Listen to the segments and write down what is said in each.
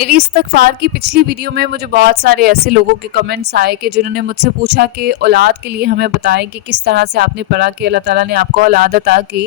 मेरी इस्तग़फ़ार की पिछली वीडियो में मुझे बहुत सारे ऐसे लोगों के कमेंट्स आए कि जिन्होंने मुझसे पूछा कि औलाद के लिए हमें बताएं कि किस तरह से आपने पढ़ा कि अल्लाह ताला ने आपको औलाद अता की।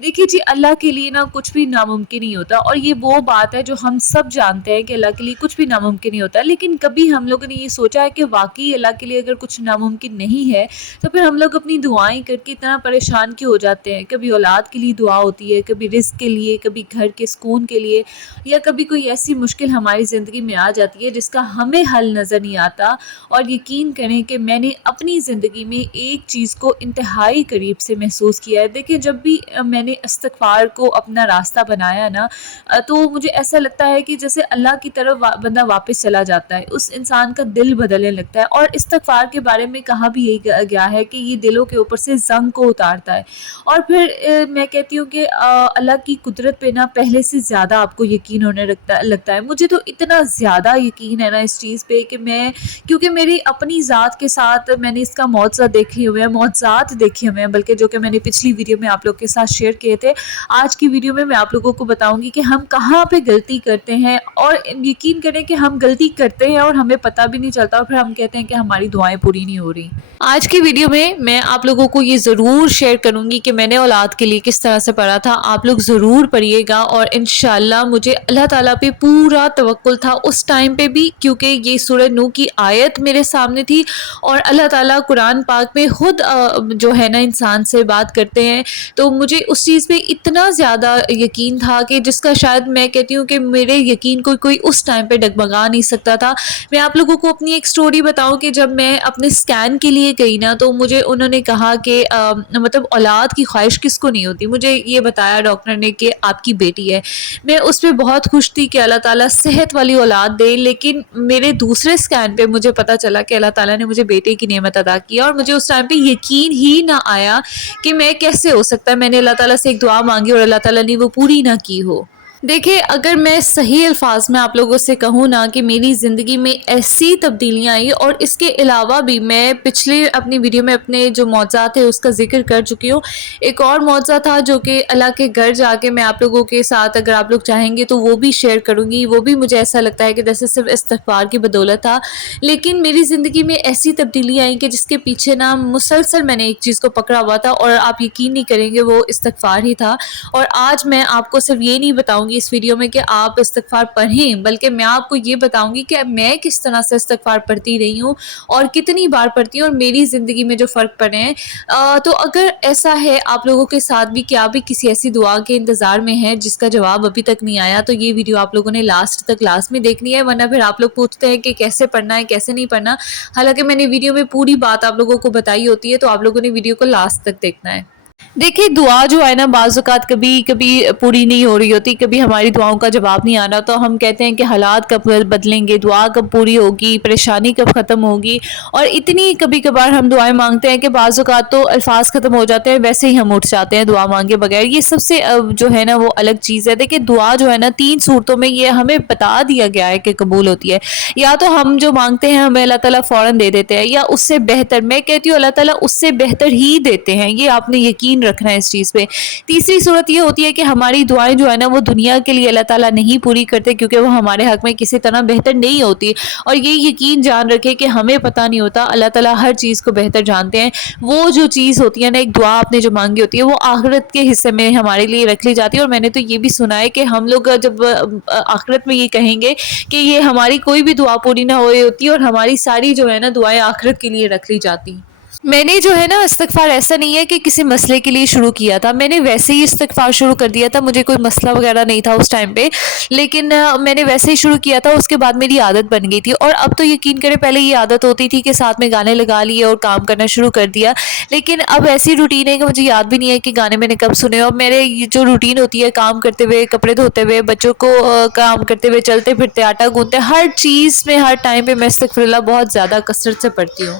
देखिए जी, अल्लाह के लिए ना कुछ भी नामुमकिन नहीं होता, और ये वो बात है जो हम सब जानते हैं कि अल्लाह के लिए कुछ भी नामुमकिन नहीं होता। लेकिन कभी हम लोगों ने ये सोचा है कि वाक़ई अल्लाह के लिए अगर कुछ नामुमकिन नहीं है, तो फिर हम लोग अपनी दुआएँ करके इतना परेशान क्यों हो जाते हैं? कभी औलाद के लिए दुआ होती है, कभी रिज़्क़ के लिए, कभी घर के सुकून के लिए, या कभी कोई ऐसी मुश्किल हमारी ज़िंदगी में आ जाती है जिसका हमें हल नज़र नहीं आता। और यकीन करें कि मैंने अपनी ज़िंदगी में एक चीज़ को इंतहाई करीब से महसूस किया है। देखिए, जब भी मैंने इस्तिग़फ़ार को अपना रास्ता बनाया ना, तो मुझे ऐसा लगता है कि जैसे अल्लाह की तरफ बंदा वापस चला जाता है, उस इंसान का दिल बदलने लगता है। और इस्तिग़फ़ार के बारे में कहा भी यही गया है कि ये दिलों के ऊपर से ज़ंग को उतारता है। और फिर मैं कहती हूँ कि अल्लाह की कुदरत पे ना पहले से ज़्यादा आपको यकीन होने लगता है। मुझे तो इतना ज़्यादा यकीन है ना इस चीज़ पे कि मैं, क्योंकि मेरी अपनी ज़ात के साथ मैंने इसका मौज़ा देखे हुए हैं, मौज़ात देखे हुए हैं, बल्कि जो कि मैंने पिछली वीडियो में आप लोग के साथ शेयर किए थे। आज की वीडियो में मैं आप लोगों को बताऊँगी कि हम कहाँ पे गलती करते हैं, और यकीन करें कि हम गलती करते हैं और हमें पता भी नहीं चलता, और फिर हम कहते हैं कि हमारी दुआएँ पूरी नहीं हो रही। आज की वीडियो में मैं आप लोगों को ये ज़रूर शेयर करूँगी कि मैंने औलाद के लिए किस तरह से पढ़ा था। आप लोग ज़रूर पढ़िएगा, और इंशाअल्लाह मुझे अल्लाह ताला पे पूरा तवक्कुल था उस टाइम पे भी, क्योंकि ये सूरह नूह की आयत मेरे सामने थी, और अल्लाह ताला कुरान पाक में खुद जो है ना इंसान से बात करते हैं। तो मुझे उस चीज़ पे इतना ज़्यादा यकीन था कि जिसका शायद मैं कहती हूँ कि मेरे यकीन को कोई उस टाइम पे डगमगा नहीं सकता था। मैं आप लोगों को अपनी एक स्टोरी बताऊँ कि जब मैं अपने स्कैन के लिए गई ना, तो मुझे उन्होंने कहा कि मतलब औलाद की ख्वाहिश किसको नहीं होती। मुझे ये बताया डॉक्टर ने कि आपकी बेटी है। मैं उस पे बहुत खुश थी कि अल्लाह ताला सेहत वाली औलाद दे, लेकिन मेरे दूसरे स्कैन पे मुझे पता चला कि अल्लाह ताला ने मुझे बेटे की नेमत अता की, और मुझे उस टाइम पे यकीन ही ना आया कि मैं कैसे हो सकता है, मैंने अल्लाह ताला से एक दुआ मांगी और अल्लाह ताला ने वो पूरी ना की हो। देखिए, अगर मैं सही अल्फाज में आप लोगों से कहूँ ना कि मेरी ज़िंदगी में ऐसी तब्दीलियाँ आई, और इसके अलावा भी मैं पिछले अपनी वीडियो में अपने जो मौज़ा थे उसका ज़िक्र कर चुकी हूँ। एक और मौज़ा था जो कि अल्लाह के घर जाके मैं आप लोगों के साथ, अगर आप लोग चाहेंगे तो वो भी शेयर करूँगी। वो भी मुझे ऐसा लगता है कि जैसे सिर्फ इस्तिग़फ़ार की बदौलत था। लेकिन मेरी ज़िंदगी में ऐसी तब्दीलियाँ आई कि जिसके पीछे ना मुसलसल मैंने एक चीज़ को पकड़ा हुआ था, और आप यकीन नहीं करेंगे, वो इस्तिग़फ़ार ही था। और आज मैं आपको सिर्फ ये नहीं बताऊँगी इस वीडियो में कि आप इस्तिग़फ़ार पढ़ें, बल्कि मैं आपको ये बताऊँगी कि मैं किस तरह से इस्तिग़फ़ार पढ़ती रही हूँ और कितनी बार पढ़ती हूँ, और मेरी ज़िंदगी में जो फ़र्क पड़े हैं। तो अगर ऐसा है आप लोगों के साथ भी कि आप भी किसी ऐसी दुआ के इंतज़ार में हैं जिसका जवाब अभी तक नहीं आया, तो ये वीडियो आप लोगों ने लास्ट तक लास्ट में देखनी है, वरना फिर आप लोग पूछते हैं कि कैसे पढ़ना है, कैसे नहीं पढ़ना। हालाँकि मैंने वीडियो में पूरी बात आप लोगों को बताई होती है, तो आप लोगों ने वीडियो को लास्ट तक देखना है। देखिए, दुआ जो है ना बाज़ औक़ात कभी-कभी पूरी नहीं हो रही होती, कभी हमारी दुआओं का जवाब नहीं आ रहा, तो हम कहते हैं कि हालात कब बदलेंगे, दुआ कब पूरी होगी, परेशानी कब ख़त्म होगी। और इतनी कभी-कभार हम दुआएँ माँगते हैं कि बाज़ औक़ात तो अल्फ़ाज़ ख़त्म हो जाते हैं, वैसे ही हम उठ जाते हैं दुआ माँगे बगैर। ये सबसे जो है ना वो अलग चीज़ है। देखिए, दुआ जो है ना 3 सूरतों में ये हमें बता दिया गया है कि कबूल होती है। या तो हम जो माँगते हैं हमें अल्लाह ताला फ़ौरन दे देते हैं, या उससे बेहतर, मैं कहती हूँ अल्लाह ताला उससे बेहतर ही देते हैं। ये आपने यकीन रखना है इस चीज़ पे। तीसरी सूरत ये होती है कि हमारी दुआएँ जो है ना वो दुनिया के लिए अल्लाह ताला नहीं पूरी करते, क्योंकि वो हमारे हक़ में किसी तरह बेहतर नहीं होती। और ये यकीन जान रखें कि हमें पता नहीं होता, अल्लाह ताला हर चीज़ को बेहतर जानते हैं। वो जो चीज़ होती है ना, एक दुआ आपने जो माँगी होती है, वो आखिरत के हिस्से में हमारे लिए रख ली जाती है। और मैंने तो ये भी सुना है कि हम लोग जब आखिरत में ये कहेंगे कि ये हमारी कोई भी दुआ पूरी ना हुई होती, और हमारी सारी जो है ना दुआएँ आखिरत के लिए रख ली जाती। मैंने जो है ना इस्तिग़फ़ार ऐसा नहीं है कि किसी मसले के लिए शुरू किया था, मैंने वैसे ही इस्तिग़फ़ार शुरू कर दिया था। मुझे कोई मसला वग़ैरह नहीं था उस टाइम पे, लेकिन मैंने वैसे ही शुरू किया था। उसके बाद मेरी आदत बन गई थी, और अब तो यकीन करें, पहले ये आदत होती थी कि साथ में गाने लगा लिए और काम करना शुरू कर दिया, लेकिन अब ऐसी रूटीन है कि मुझे याद भी नहीं है कि गाने मैंने कब सुने। और मेरे ये जो रूटीन होती है, काम करते हुए, कपड़े धोते हुए, बच्चों को काम करते हुए, चलते फिरते, आटा गूँथते, हर चीज़ में हर टाइम पे मैं इस्तिग़फ़िरुल्लाह बहुत ज़्यादा कसरत से पढ़ती हूँ।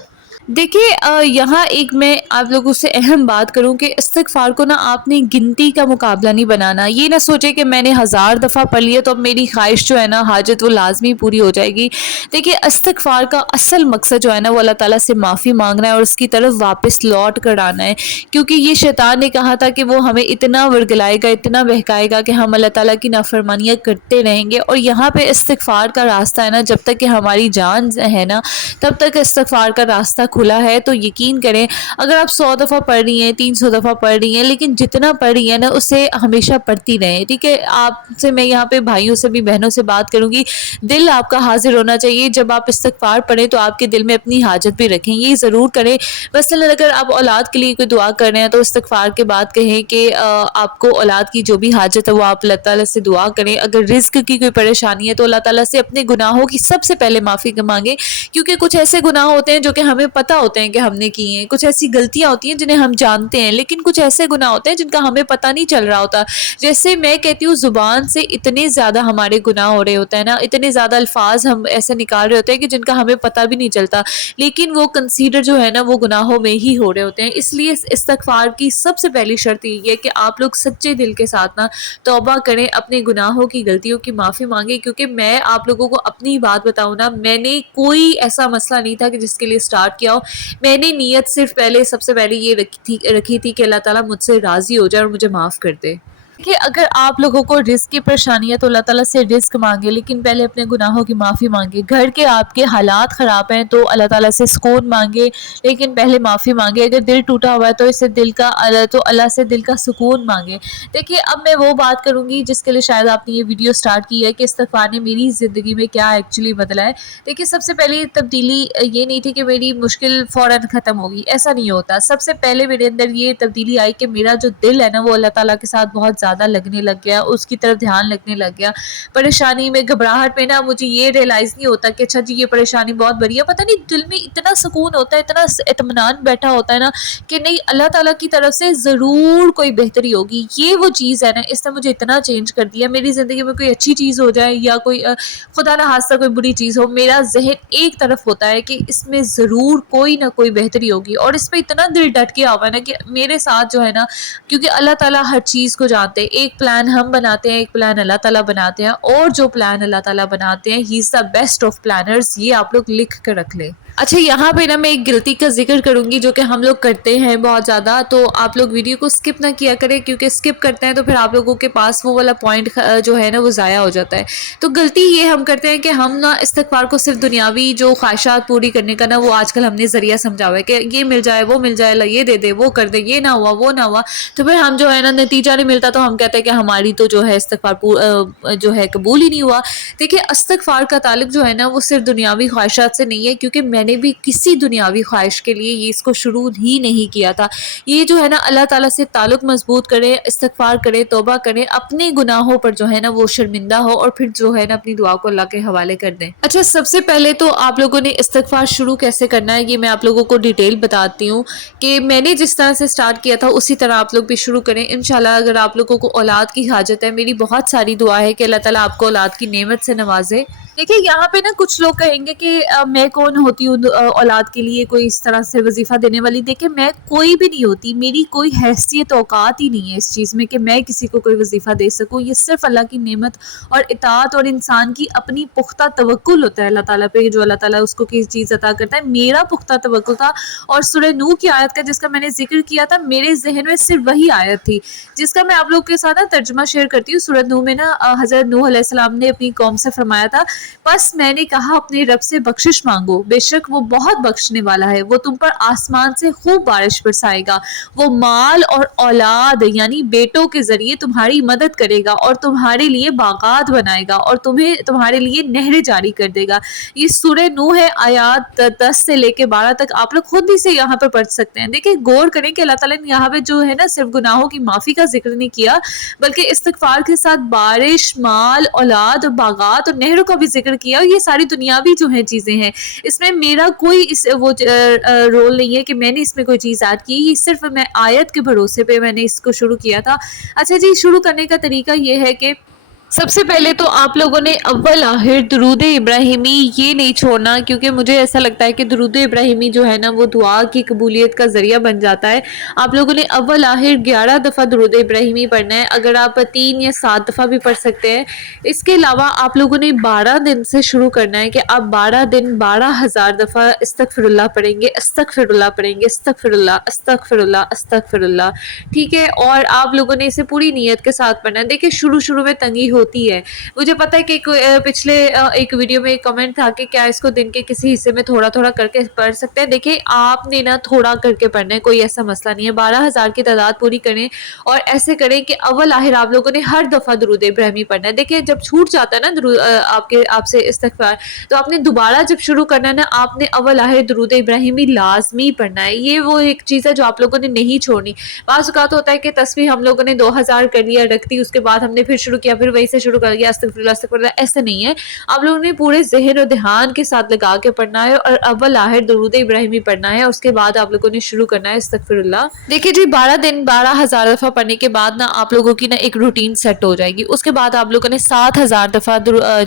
देखिए यहाँ एक मैं आप लोगों से अहम बात करूँ कि इस्तिग़फ़ार को ना आपने गिनती का मुकाबला नहीं बनाना। ये ना सोचें कि मैंने 1000 दफ़ा पढ़ लिया तो अब मेरी ख़्वाहिश जो है ना हाजत वो लाज़मी पूरी हो जाएगी। देखिए इस्तिग़फ़ार का असल मकसद जो है ना वो अल्लाह ताला से माफ़ी माँगना है और उसकी तरफ वापस लौट कर आना है। क्योंकि ये शैतान ने कहा था कि वो हमें इतना वर्गलाएगा, इतना बहकाएगा कि हम अल्लाह ताला की नाफ़रमानियाँ करते रहेंगे। और यहाँ पे इस्तिग़फ़ार का रास्ता है ना, जब तक कि हमारी जान है ना तब तक इस्तिग़फ़ार का रास्ता खुला है। तो यकीन करें, अगर आप 100 दफ़ा पढ़ रही हैं, 300 दफ़ा पढ़ रही हैं, लेकिन जितना पढ़ रही हैं ना उसे हमेशा पढ़ती रहें, ठीक है? आपसे मैं यहाँ पे भाइयों से भी बहनों से बात करूँगी, दिल आपका हाज़िर होना चाहिए। जब आप इस्तिग़फ़ार पढ़ें तो आपके दिल में अपनी हाजत भी रखें, ये ज़रूर करें। मसलन अगर आप औलाद के लिए कोई दुआ कर रहे हैं तो इस्तिग़फ़ार के बाद कहें कि आपको औलाद की जो भी हाजत है वो आप अल्लाह ताला से दुआ करें। अगर रिज़्क़ की कोई परेशानी है तो अल्लाह ताला से अपने गुनाहों की सबसे पहले माफ़ी माँगे। क्योंकि कुछ ऐसे गुनाह होते हैं जो कि हमें पता होते हैं कि हमने किए हैं, कुछ ऐसी गलतियाँ होती हैं जिन्हें हम जानते हैं, लेकिन कुछ ऐसे गुनाह होते हैं जिनका हमें पता नहीं चल रहा होता। जैसे मैं कहती हूँ, ज़ुबान से इतने ज़्यादा हमारे गुनाह हो रहे होते हैं ना, इतने ज़्यादा अल्फाज हम ऐसे निकाल रहे होते हैं कि जिनका हमें पता भी नहीं चलता, लेकिन वो कंसीडर जो है ना वो गुनाहों में ही हो रहे होते हैं। इसलिए इस्तिग़फ़ार की सबसे पहली शर्त यही है कि आप लोग सच्चे दिल के साथ ना तौबा करें, अपने गुनाहों की, गलतियों की माफ़ी माँगे। क्योंकि मैं आप लोगों को अपनी बात बताऊँ ना, मैंने कोई ऐसा मसला नहीं था कि जिसके लिए स्टार्ट किया हो। मैंने नीयत सिर्फ़ पहले सबसे पहले ये रखी थी कि अल्लाह ताला मुझसे राज़ी हो जाए और मुझे माफ़ कर दे। देखिए अगर आप लोगों को रिज़्क़ की परेशानी है तो अल्लाह ताला से रिज़्क़ माँगे, लेकिन पहले अपने गुनाहों की माफ़ी माँगे। घर के आपके हालात ख़राब हैं तो अल्लाह ताला से सुकून माँगे, लेकिन पहले माफ़ी माँगे। अगर दिल टूटा हुआ है तो इसे दिल का तो अल्लाह से दिल का सुकून माँगे। देखिए अब मैं वो बात करूँगी जिसके लिए शायद आपने ये वीडियो स्टार्ट की है कि इस्तिग़फ़ार ने मेरी ज़िंदगी में क्या एक्चुअली बदला है। देखिए सबसे पहली तब्दीली ये नहीं थी कि मेरी मुश्किल फ़ौरन ख़त्म होगी, ऐसा नहीं होता। सबसे पहले मेरे अंदर ये तब्दीली आई कि मेरा जो दिल है ना वो अल्लाह ताला के साथ बहुत ज़्यादा लगने लग गया, उसकी तरफ ध्यान लगने लग गया। परेशानी में, घबराहट में ना मुझे ये रियलाइज़ नहीं होता कि अच्छा जी ये परेशानी बहुत बड़ी है। पता नहीं दिल में इतना सुकून होता है, इतना इत्मीनान बैठा होता है ना कि नहीं, अल्लाह ताला की तरफ से ज़रूर कोई बेहतरी होगी। ये वो चीज़ है ना, इसने मुझे इतना चेंज कर दिया। मेरी ज़िंदगी में कोई अच्छी चीज़ हो जाए या कोई खुदा ना खास्ता कोई बुरी चीज़ हो, मेरा ज़हन एक तरफ होता है कि इसमें ज़रूर कोई ना कोई बेहतरी होगी। और इस पे इतना दिल डट गया हुआ है ना कि मेरे साथ जो है ना, क्योंकि अल्लाह ताला हर चीज़ को जानते हैं। एक प्लान हम बनाते हैं, एक प्लान अल्लाह ताला बनाते हैं, और जो प्लान अल्लाह ताला बनाते हैं, he is the best of planners. ये आप लोग लिख कर रख लें। अच्छा यहाँ पे ना मैं एक गलती का ज़िक्र करूँगी जो कि हम लोग करते हैं बहुत ज़्यादा, तो आप लोग वीडियो को स्किप ना किया करें, क्योंकि स्किप करते हैं तो फिर आप लोगों के पास वो वाला पॉइंट जो है ना वो ज़ाया हो जाता है। तो गलती ये हम करते हैं कि हम ना इस्तिग़फ़ार को सिर्फ दुनियावी जो ख्वाहिशात पूरी करने का ना वो आजकल हमने ज़रिया समझा हुआ है कि ये मिल जाए, वो मिल जाए, ये दे दे, वो कर दे, ये ना हुआ, वो ना हुआ, तो फिर हम जो है ना नतीजा नहीं मिलता तो हम कहते हैं कि हमारी तो जो है इस्तिग़फ़ार जो है कबूल ही नहीं हुआ। देखिए इस्तिग़फ़ार का ताल्लुक जो है ना वो सिर्फ दुनियावी ख्वाहिशात से नहीं है, क्योंकि मैंने भी किसी दुनियावी ख्वाहिश के लिए ये इसको शुरू ही नहीं किया था। ये जो है ना अल्लाह ताला से ताल्लुक मज़बूत करें, इस्तिग़फ़ार करें, तौबा करें, अपने गुनाहों पर जो है ना वो शर्मिंदा हो, और फिर जो है ना अपनी दुआ को अल्लाह के हवाले कर दें। अच्छा सबसे पहले तो आप लोगों ने इस्तिग़फ़ार शुरू कैसे करना है ये मैं आप लोगों को डिटेल बताती हूँ कि मैंने जिस तरह से स्टार्ट किया था उसी तरह आप लोग भी शुरू करें। इंशाल्लाह अगर आप लोगों को औलाद की हाजत है, मेरी बहुत सारी दुआ है कि अल्लाह ताला आपको औलाद की नेमत से नवाजे। देखिए यहाँ पे ना कुछ लोग कहेंगे कि मैं कौन होती हूँ औलाद के लिए कोई इस तरह से वजीफ़ा देने वाली। देखिए मैं कोई भी नहीं होती, मेरी कोई हैसियत औकात ही नहीं है इस चीज़ में कि मैं किसी को कोई वजीफ़ा दे सकूँ। ये सिर्फ अल्लाह की नेमत और इताअत और इंसान की अपनी पुख्ता तवक्कुल होता है अल्लाह ताला पे, जो अल्लाह ताला उसको किसी चीज़ अता करता है। मेरा पुख्ता तवक्कुल था, और सूरह नूह की आयत का जिसका मैंने जिक्र किया था, मेरे जहन में सिर्फ वही आयत थी जिसका मैं आप लोग के साथ ना तर्जुमा शेयर करती हूँ। सूरह नूह में ना हज़रत नूह अलैहिस्सलाम ने अपनी कौम से फरमाया था, बस मैंने कहा अपने रब से बख्शिश मांगो, बेशक वो बहुत बख्शने वाला है, वो तुम पर आसमान से खूब बारिश बरसाएगा, वो माल और औलाद यानी बेटों के जरिए तुम्हारी मदद करेगा, और तुम्हारे लिए बागात बनाएगा, और तुम्हारे लिए नहरें जारी कर देगा। ये सूरह नूह है, आयात 10 से लेके 12 तक आप लोग खुद भी से यहाँ पर पढ़ सकते हैं। देखिए गौर करें कि अल्लाह ताला ने यहाँ पे जो है ना सिर्फ गुनाहों की माफ़ी का जिक्र नहीं किया, बल्कि इस्तिग़फ़ार के साथ बारिश, माल, औलाद, बागात और नहरों का भी जिक्र किया। और ये सारी दुनियावी जो है चीज़ें हैं, इसमें मेरा कोई रोल नहीं है कि मैंने इसमें कोई चीज़ ऐड की। ये सिर्फ मैं आयत के भरोसे पे मैंने इसको शुरू किया था। अच्छा जी, शुरू करने का तरीका ये है कि سب سے پہلے تو آپ لوگوں نے اول آخر درود ابراہیمی یہ نہیں چھوڑنا، کیونکہ مجھے ایسا لگتا ہے کہ درود ابراہیمی جو ہے نا وہ دعا کی قبولیت کا ذریعہ بن جاتا ہے۔ آپ لوگوں نے اول آخر 11 دفعہ درود ابراہیمی پڑھنا ہے، اگر آپ 3 یا 7 دفعہ بھی پڑھ سکتے ہیں۔ اس کے علاوہ آپ لوگوں نے 12 دن سے شروع کرنا ہے کہ آپ 12 دن 12,000 دفعہ استغفر اللہ پڑھیں گے، استغفر اللہ پڑھیں گے، استغفر اللہ، استغفر اللہ، استغفر اللہ، ٹھیک ہے؟ اور آپ لوگوں نے اسے پوری نیت کے ساتھ پڑھنا ہے۔ دیکھیں شروع میں تنگی ہوتی ہے، مجھے پتا ہے کہ پچھلے ایک ویڈیو میں ایک کمنٹ تھا کہ کیا اس کو دن کے کسی حصے میں تھوڑا تھوڑا کر کے پڑھ سکتے ہیں۔ دیکھیں آپ نے نا تھوڑا کر کے پڑھنا ہے، کوئی ایسا مسئلہ نہیں ہے، 12,000 کی تعداد پوری کریں اور ایسے کریں کہ اول آخر آپ لوگوں نے ہر دفعہ درود ابراہیمی پڑھنا ہے۔ دیکھیں جب چھوٹ جاتا ہے نا آپ سے استغفار، تو آپ نے دوبارہ جب شروع کرنا ہے نا، آپ نے اول آخر درود ابراہیمی لازمی پڑھنا ہے۔ یہ وہ ایک چیز ہے جو آپ لوگوں نے نہیں چھوڑنی۔ بعض اوقات ہوتا ہے کہ تسبیح ہم لوگوں نے 2,000 کر لیا، رکھ دی، اس کے بعد ہم نے پھر شروع کیا، پھر وہی سے شروع کر گیا، استغفر اللہ استغفر اللہ، ایسے نہیں ہے۔ آپ لوگوں نے پورے ذہن و دھیان کے ساتھ لگا کے پڑھنا ہے اور اول آخر درود ابراہیمی پڑھنا ہے، اس کے بعد آپ لوگوں نے شروع کرنا ہے استغفر اللہ۔ دیکھیے جی 12 دن 12,000 دفعہ پڑھنے کے بعد نا آپ لوگوں کی نا ایک روٹین سیٹ ہو جائے گی۔ اس کے بعد آپ لوگوں نے 7,000 دفعہ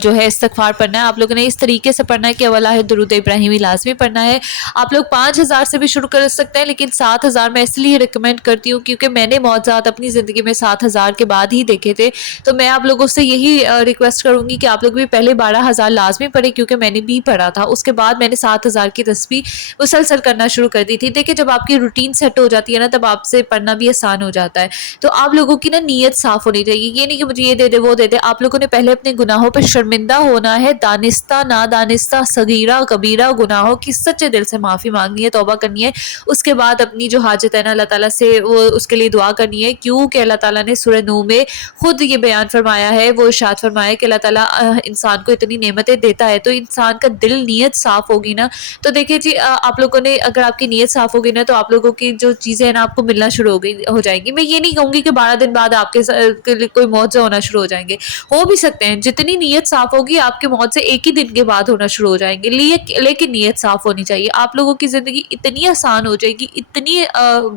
جو ہے استغفار پڑھنا ہے۔ آپ لوگوں نے اس طریقے سے پڑھنا ہے کہ اول آخر درود ابراہیمی لازمی پڑھنا ہے۔ آپ لوگ 5,000 سے بھی شروع کر سکتے ہیں، لیکن 7,000 میں اس لیے ریکمینڈ کرتی ہوں کیونکہ میں نے معجزات اپنی زندگی میں 7,000 کے بعد ہی دیکھے تھے، تو میں آپ لوگوں سے یہی ریکویسٹ کروں گی کہ آپ لوگ بھی پہلے 12,000 لازمی پڑھیں، کیونکہ میں نے بھی پڑھا تھا۔ اس کے بعد میں نے 7,000 کی تسبیح مسلسل کرنا شروع کر دی تھی۔ دیکھیں جب آپ کی روٹین سیٹ ہو جاتی ہے نا، تب آپ سے پڑھنا بھی آسان ہو جاتا ہے۔ تو آپ لوگوں کی نا نیت صاف ہونی چاہیے، یہ نہیں کہ مجھے یہ دے دے وہ دے دے۔ آپ لوگوں نے پہلے اپنے گناہوں پہ شرمندہ ہونا ہے، دانستہ نادانستہ صغیرہ کبیرہ گناہوں کی سچے دل سے معافی مانگنی ہے، توبہ کرنی ہے۔ اس کے بعد اپنی جو حاجت ہے نا اللہ تعالیٰ سے وہ اس کے لیے دعا کرنی ہے، کیونکہ اللہ تعالیٰ نے سورہ نوح میں خود یہ بیان فرمایا ہے، وہ ارشاد فرمایا ہے کہ اللہ تعالیٰ انسان کو اتنی نعمتیں دیتا ہے، تو انسان کا دل نیت صاف ہوگی نا، تو دیکھیے جی آپ لوگوں نے اگر آپ کی نیت صاف ہوگی نا، تو آپ لوگوں کی جو چیزیں ہیں نا آپ کو ملنا شروع ہو جائیں گی۔ میں یہ نہیں کہوں گی کہ 12 دن بعد آپ کے لیے کوئی معجزہ ہونا شروع ہو جائیں گے، ہو بھی سکتے ہیں، جتنی نیت صاف ہوگی آپ کے معجزے ایک ہی دن کے بعد ہونا شروع ہو جائیں گے، لیکن نیت صاف ہونی چاہیے۔ آپ لوگوں کی زندگی اتنی آسان ہو جائے گی، اتنی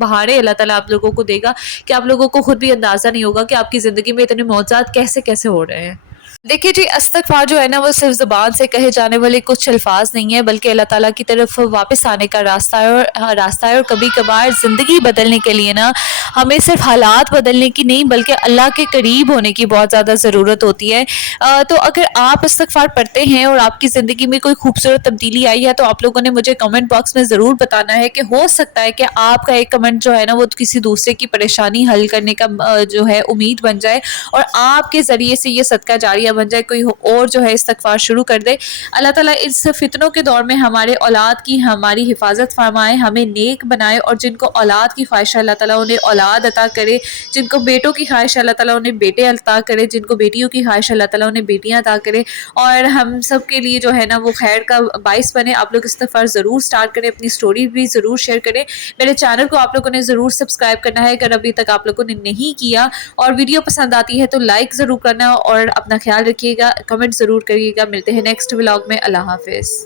بہاریں اللہ تعالیٰ آپ لوگوں کو دے گا کہ آپ لوگوں کو خود بھی اندازہ نہیں ہوگا کہ آپ کی زندگی میں اتنے معجزات کیسے کیسے ہو رہے ہیں۔ دیکھیے جی استغفار جو ہے نا وہ صرف زبان سے کہے جانے والے کچھ الفاظ نہیں ہے، بلکہ اللہ تعالیٰ کی طرف واپس آنے کا راستہ ہے اور کبھی کبھار زندگی بدلنے کے لیے نا ہمیں صرف حالات بدلنے کی نہیں بلکہ اللہ کے قریب ہونے کی بہت زیادہ ضرورت ہوتی ہے۔ تو اگر آپ استغفار پڑھتے ہیں اور آپ کی زندگی میں کوئی خوبصورت تبدیلی آئی ہے تو آپ لوگوں نے مجھے کمنٹ باکس میں ضرور بتانا ہے، کہ ہو سکتا ہے کہ آپ کا ایک کمنٹ جو ہے نا وہ کسی دوسرے کی پریشانی حل کرنے کا جو ہے امید بن جائے اور آپ کے ذریعے سے یہ صدقہ جاریہ بن جائے، کوئی اور جو ہے استغفار شروع کر دے۔ اللہ تعالیٰ اس فتنوں کے دور میں ہمارے اولاد کی ہماری حفاظت فرمائے، ہمیں نیک بنائے، اور جن کو اولاد کی خواہش ہے اللہ تعالیٰ انہیں اولاد عطا کرے، جن کو بیٹوں کی خواہش ہے اللہ تعالیٰ انہیں بیٹے عطا کرے، جن کو بیٹیوں کی خواہش ہے اللہ تعالیٰ انہیں بیٹیاں عطا کرے، اور ہم سب کے لیے جو ہے نا وہ خیر کا باعث بنے۔ آپ لوگ استغفار ضرور سٹارٹ کریں، اپنی سٹوری بھی ضرور شیئر کریں، میرے چینل کو آپ لوگوں نے ضرور سبسکرائب کرنا ہے اگر ابھی تک آپ لوگوں نے نہیں کیا، اور ویڈیو پسند آتی ہے تو لائک ضرور کرنا، اور اپنا خیال رکھیے گا، کمنٹ ضرور کریے گا۔ ملتے ہیں نیکسٹ ولاگ میں، اللہ حافظ۔